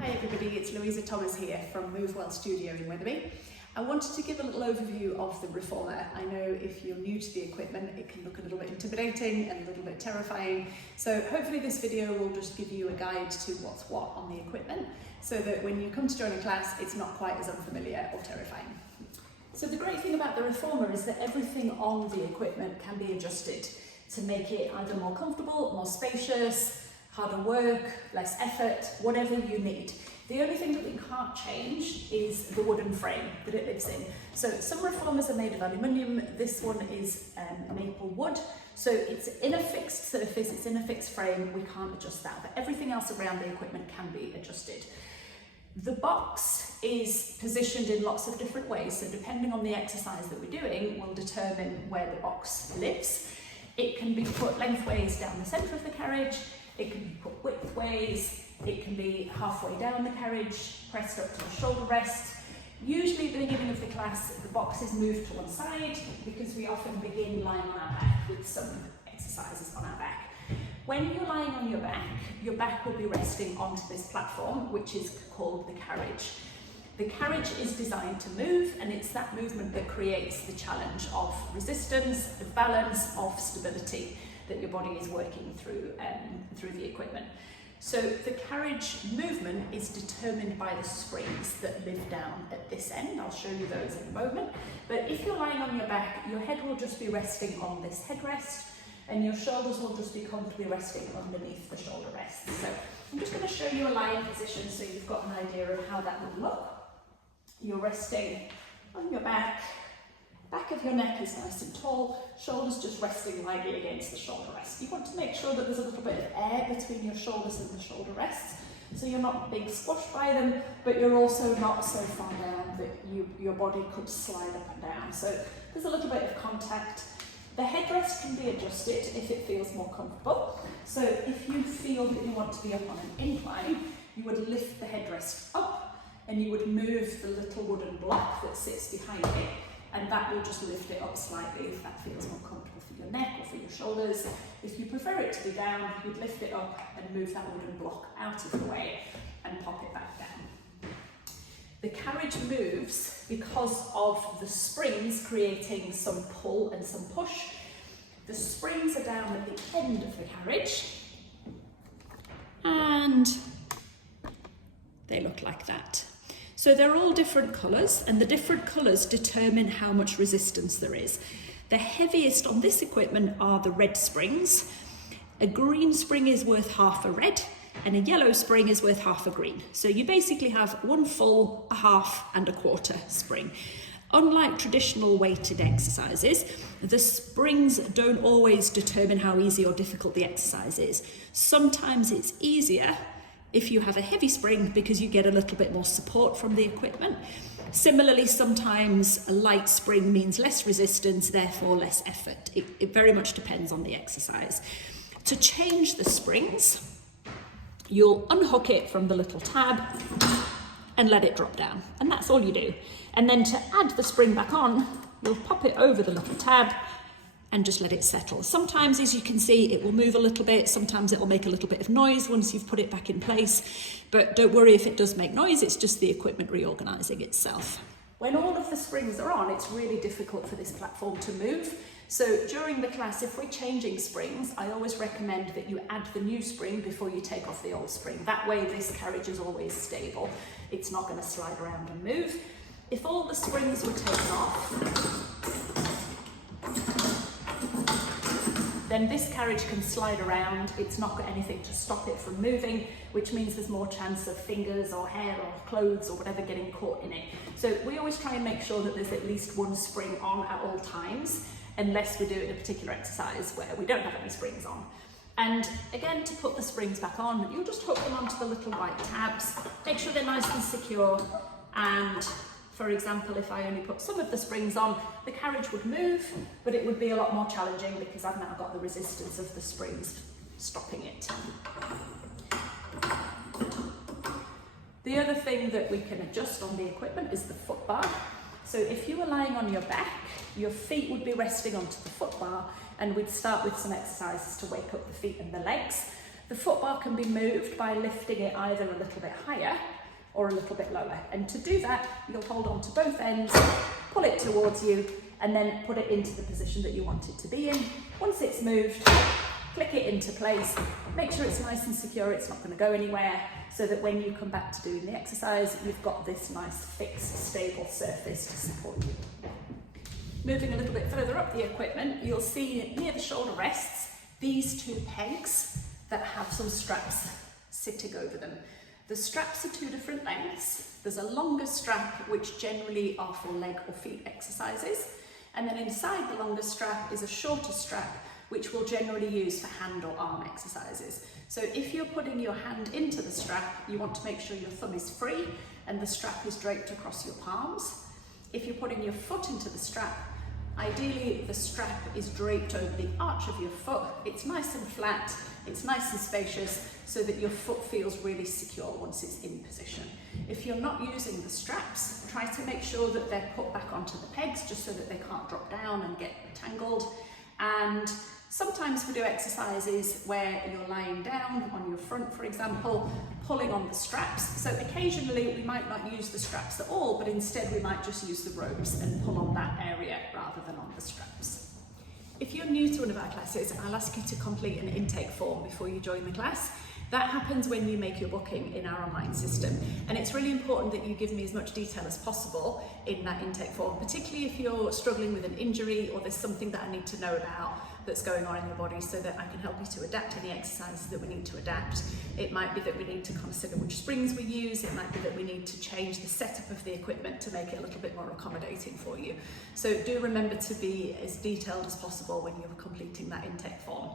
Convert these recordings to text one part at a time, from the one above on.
Hi everybody, it's Louisa Thomas here from Move Well Studio in Wetherby. I wanted to give a little overview of the reformer. I know if you're new to the equipment, it can look a little bit intimidating and a little bit terrifying. So hopefully this video will just give you a guide to what's what on the equipment, so that when you come to join a class, it's not quite as unfamiliar or terrifying. So the great thing about the reformer is that everything on the equipment can be adjusted to make it either more comfortable, more spacious, harder work, less effort, whatever you need. The only thing that we can't change is the wooden frame that it lives in. So some reformers are made of aluminium, this one is maple wood. So it's in a fixed surface, it's in a fixed frame, we can't adjust that, but everything else around the equipment can be adjusted. The box is positioned in lots of different ways, so depending on the exercise that we're doing will determine where the box lives. It can be put lengthways down the centre of the carriage, it can be put widthways, it can be halfway down the carriage, pressed up to the shoulder rest. Usually at the beginning of the class, the box is moved to one side because we often begin lying on our back with some exercises on our back. When you're lying on your back will be resting onto this platform, which is called the carriage. The carriage is designed to move, and it's that movement that creates the challenge of resistance, of balance, of stability that your body is working through the equipment. So the carriage movement is determined by the springs that live down at this end. I'll show you those in a moment. But if you're lying on your back, your head will just be resting on this headrest, and your shoulders will just be comfortably resting underneath the shoulder rest. So I'm just going to show you a lying position so you've got an idea of how that would look. You're resting on your back of your neck is nice and tall, shoulders just resting lightly against the shoulder rest. You want to make sure that there's a little bit of air between your shoulders and the shoulder rests, so you're not being squashed by them, but you're also not so far down that your body could slide up and down. So there's a little bit of contact. The headrest can be adjusted if it feels more comfortable. So if you feel that you want to be up on an incline, you would lift the headrest up and you would move the little wooden block that sits behind it, and that will just lift it up slightly if that feels more comfortable for your neck or for your shoulders. If you prefer it to be down, you'd lift it up and move that wooden block out of the way and pop it back down. The carriage moves because of the springs creating some pull and some push. The springs are down at the end of the carriage, and they look like that. So they're all different colours, and the different colours determine how much resistance there is. The heaviest on this equipment are the red springs. A green spring is worth half a red, and a yellow spring is worth half a green. So you basically have one full, a half, and a quarter spring. Unlike traditional weighted exercises, the springs don't always determine how easy or difficult the exercise is. Sometimes it's easier if you have a heavy spring because you get a little bit more support from the equipment. Similarly, sometimes a light spring means less resistance, therefore less effort. It very much depends on the exercise. To change the springs, you'll unhook it from the little tab and let it drop down, and that's all you do. And then to add the spring back on, you'll pop it over the little tab and just let it settle. Sometimes, as you can see, it will move a little bit, sometimes it will make a little bit of noise once you've put it back in place, but don't worry if it does make noise, it's just the equipment reorganising itself. When all of the springs are on, it's really difficult for this platform to move. So during the class, if we're changing springs, I always recommend that you add the new spring before you take off the old spring. That way this carriage is always stable. It's not going to slide around and move. If all the springs were taken off, then this carriage can slide around. It's not got anything to stop it from moving, which means there's more chance of fingers or hair or clothes or whatever getting caught in it. So we always try and make sure that there's at least one spring on at all times, unless we're doing a particular exercise where we don't have any springs on. And again, to put the springs back on, you'll just hook them onto the little white tabs, make sure they're nice and secure, and for example, if I only put some of the springs on, the carriage would move, but it would be a lot more challenging because I've now got the resistance of the springs stopping it. The other thing that we can adjust on the equipment is the foot bar. So if you were lying on your back, your feet would be resting onto the foot bar, and we'd start with some exercises to wake up the feet and the legs. The foot bar can be moved by lifting it either a little bit higher or a little bit lower. And to do that, you'll hold on to both ends, pull it towards you, and then put it into the position that you want it to be in. Once it's moved, click it into place. Make sure it's nice and secure, it's not going to go anywhere, so that when you come back to doing the exercise, you've got this nice fixed, stable surface to support you. Moving a little bit further up the equipment, you'll see near the shoulder rests, these two pegs that have some straps sitting over them. The straps are two different lengths. There's a longer strap, which generally are for leg or feet exercises. And then inside the longer strap is a shorter strap, which we'll generally use for hand or arm exercises. So if you're putting your hand into the strap, you want to make sure your thumb is free and the strap is draped across your palms. If you're putting your foot into the strap, ideally the strap is draped over the arch of your foot. It's nice and flat, it's nice and spacious, so that your foot feels really secure once it's in position. If you're not using the straps, try to make sure that they're put back onto the pegs just so that they can't drop down and get tangled. And sometimes we do exercises where you're lying down on your front, for example, pulling on the straps. So occasionally we might not use the straps at all, but instead we might just use the ropes and pull on that area rather than on the straps. If you're new to one of our classes, I'll ask you to complete an intake form before you join the class. That happens when you make your booking in our online system, and it's really important that you give me as much detail as possible in that intake form, particularly if you're struggling with an injury or there's something that I need to know about that's going on in your body, so that I can help you to adapt any exercises that we need to adapt. It might be that we need to consider which springs we use, it might be that we need to change the setup of the equipment to make it a little bit more accommodating for you. So do remember to be as detailed as possible when you're completing that intake form.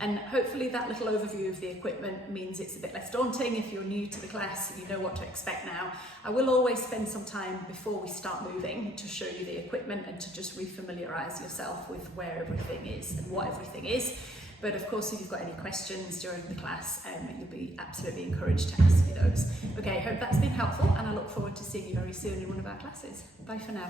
And hopefully that little overview of the equipment means it's a bit less daunting. If you're new to the class, you know what to expect now. I will always spend some time before we start moving to show you the equipment and to just refamiliarize yourself with where everything is and what everything is. But of course, if you've got any questions during the class, you'll be absolutely encouraged to ask me those. Okay, I hope that's been helpful, and I look forward to seeing you very soon in one of our classes. Bye for now.